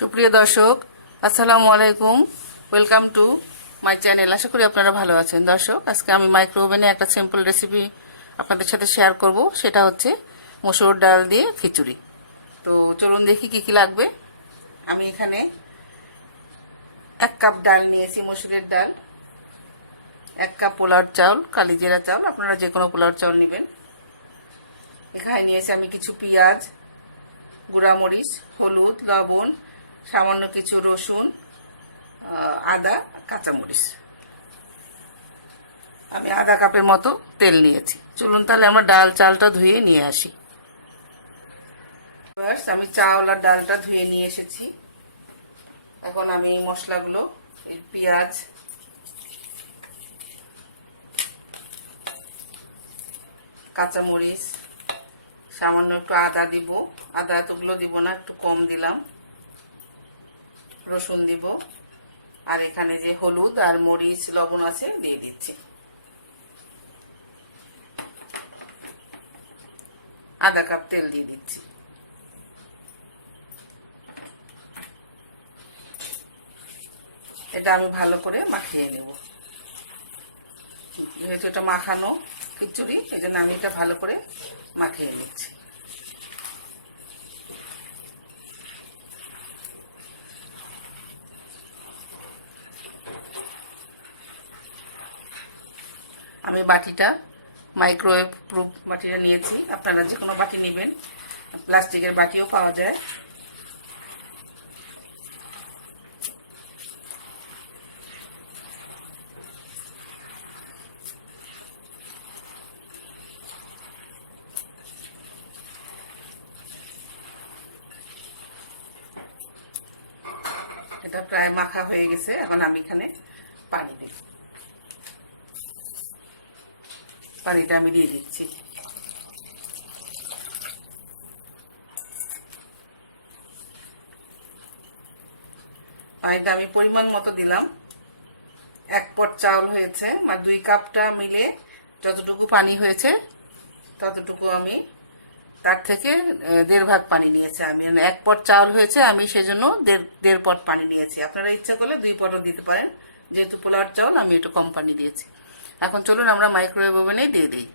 সুপ্রিয় দর্শক, আসসালামু আলাইকুম। Welcome to my channel. আশা করি আপনারা ভালো আছেন। দর্শক, আজকে আমি মাইক্রো ওভেনে একটা সিম্পল রেসিপি আপনাদের সাথে শেয়ার করব। সেটা হচ্ছে মসুর ডাল দিয়ে খিচুড়ি। তো চলুন দেখি কি কি লাগবে। আমি এখানে 1 কাপ ডাল নিয়েছি, মসুরের ডাল। 1 কাপ পোলার চাউল, কালিজিরা চাউল, আপনারা যে কোনো পোলার চাউল নেবেন। এখানে নিয়েছি আমি কিছু পেঁয়াজ, গুঁড়ামরিচ, হলুদ, লবণ, সামান্য কিছু রসুন, আদা, কাঁচামরিচ। আমি আধা কাপের মতো তেল নিয়েছি। চলুন তাহলে আমরা ডাল চালটা ধুয়ে নিয়ে আসি। আমি চাউল আর ডালটা ধুয়ে নিয়ে এসেছি। এখন আমি মশলাগুলো, এই পেঁয়াজ, কাঁচামরিচ, সামান্য একটু আদা দিব। আদা এতগুলো দিব না, একটু কম দিলাম। রসুন দিব, আর এখানে যে হলুদ আর মরিচ লবণ আছে দিয়ে দিচ্ছি। আধা কাপ তেল দিয়ে দিচ্ছি। এটা আমি ভালো করে মাখিয়ে নেব। যেহেতু এটা মাখানো খিচুড়ি, এই জন্য আমি এটা ভালো করে মাখিয়ে নিচ্ছি। আমি বাটিটা মাইক্রোওয়েভ প্রুফ বাটিটা নিয়েছি। আপনারা যে কোনো বাটি নেবেন, প্লাস্টিকের বাটিও পাওয়া যায়। এটা প্রায় মাখা হয়ে গেছে। এখন আমি এখানে পানি দিই। পানিটা আমি দিয়ে দিচ্ছি। পানিটা আমি পরিমাণ মতো দিলাম। 1 পট চাউল হয়েছে, মানে 2 কাপটা মিলে যতটুকু পানি হয়েছে ততটুকু আমি, তার থেকে 1.5 ভাগ পানি নিয়েছি আমি। 1 পট চাউল হয়েছে, আমি সেজন্য 1.5 পট পানি নিয়েছি। আপনারা ইচ্ছা করলে 2 পটও দিতে পারেন। যেহেতু পোলার চাউল, আমি একটু কম পানি দিয়েছি। এখন চলুন আমরা মাইক্রোওয়েভ ওভেনে দিয়ে দিই।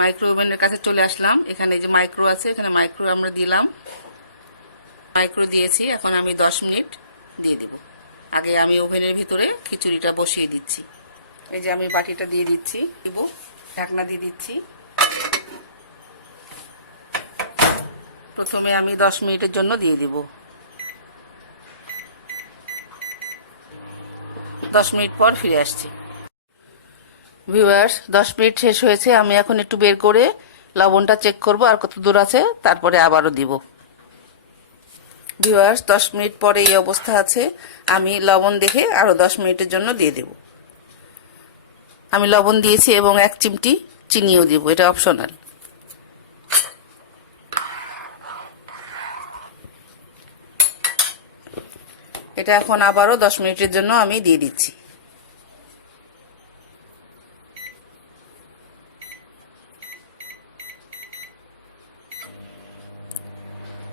মাইক্রো ওভেনের কাছে চলে আসলাম। এখানে যে মাইক্রো আছে, এখানে মাইক্রো আমরা দিলাম। মাইক্রো দিয়েছি। এখন আমি 10 মিনিট দিয়ে দিব। আগে আমি ওভেনের ভিতরে খিচুড়িটা বসিয়ে দিচ্ছি। এই যে আমি বাটিটা দিয়ে দিচ্ছি, দিব, ঢাকনা দিয়ে দিচ্ছি। প্রথমে আমি 10 মিনিটের জন্য দিয়ে দিব। 10 মিনিট পর ফিরে আসছি। ভিউয়ার্স, 10 মিনিট শেষ হয়েছে। আমি এখন একটু বের করে লবণটা চেক করব আর কত দূর আছে, তারপরে আবারও দিব। ভিউয়ার্স, 10 মিনিট পরে এই অবস্থা আছে। আমি লবণ দেখে আরো 10 মিনিটের জন্য দিয়ে দেব। আমি লবণ দিয়েছি এবং 1 চিমটি চিনিও দিব, এটা অপশনাল। এটা এখন আবারও 10 মিনিটের জন্য আমি দিয়ে দিচ্ছি।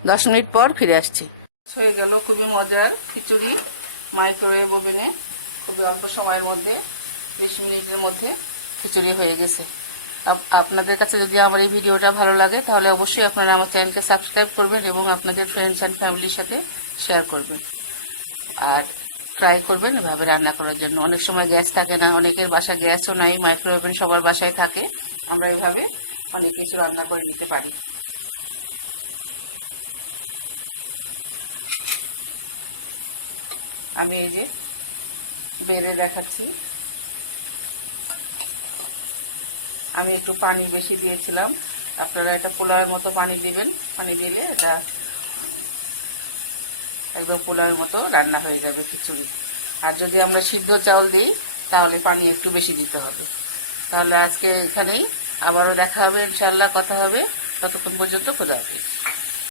10 মিনিট পর ফিরে আসছি। হয়ে গেল খুবই মজার খিচুড়ি মাইক্রোওয়েভ ওভেনে। খুবই অল্প সময়ের মধ্যে, 20 মিনিটের মধ্যে খিচুড়ি হয়ে গেছে। আপনাদের কাছে যদি আমার এই ভিডিওটা ভালো লাগে, তাহলে অবশ্যই আপনারা আমার চ্যানেলকে সাবস্ক্রাইব করবেন এবং আপনাদের ফ্রেন্ডস অ্যান্ড ফ্যামিলির সাথে শেয়ার করবেন। আর ট্রাই করবেন এভাবে রান্না করার জন্য। অনেক সময় গ্যাস থাকে না, অনেকের বাসা গ্যাসও নাই, মাইক্রোওয়েভ ওভেন সবার বাসায় থাকে। আমরা এভাবে অনেক কিছু রান্না করে নিতে পারি। আমি এই যে বেড়ে দেখাচ্ছি। আমি একটু পানি বেশি দিয়েছিলাম। আপনারা এটা পোলাওয়ের মতো পানি দিবেন। পানি দিলে এটা একদম পোলাওয়ের মতো রান্না হয়ে যাবে খিচুড়ি। আর যদি আমরা সিদ্ধ চাউল দিই, তাহলে পানি একটু বেশি দিতে হবে। তাহলে আজকে এখানেই, আবারও দেখা হবে ইনশাআল্লাহ, কথা হবে। ততক্ষণ পর্যন্ত খোদা হাফেজ।